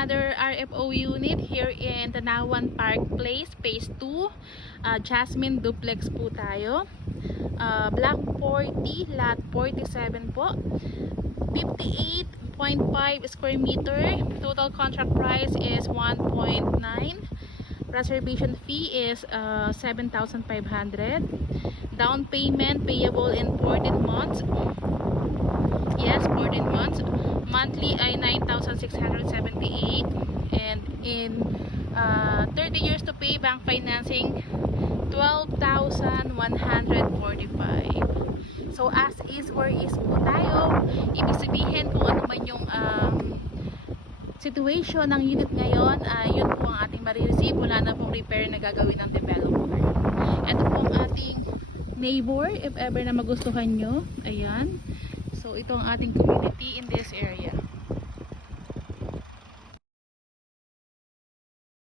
another RFO unit here in Tanawan Park Place, Phase 2. Jasmine Duplex po tayo. Block 40, lot 47 po. 58.5 square meter. Total contract price is 1.9. Reservation fee is 7,500. Down payment payable in 14 months. Yes, 14 months. Monthly ay 9,678, and in 30 years to pay, bank financing 12,145. So as is where is po tayo. Ibig sabihin kung ano man yung situation ng unit ngayon, yun po ang ating marireceive. Wala na pong repair na gagawin ng developer. Ito po ang ating neighbor, if ever na magustuhan nyo. Ayan. So ito ang ating community in this area.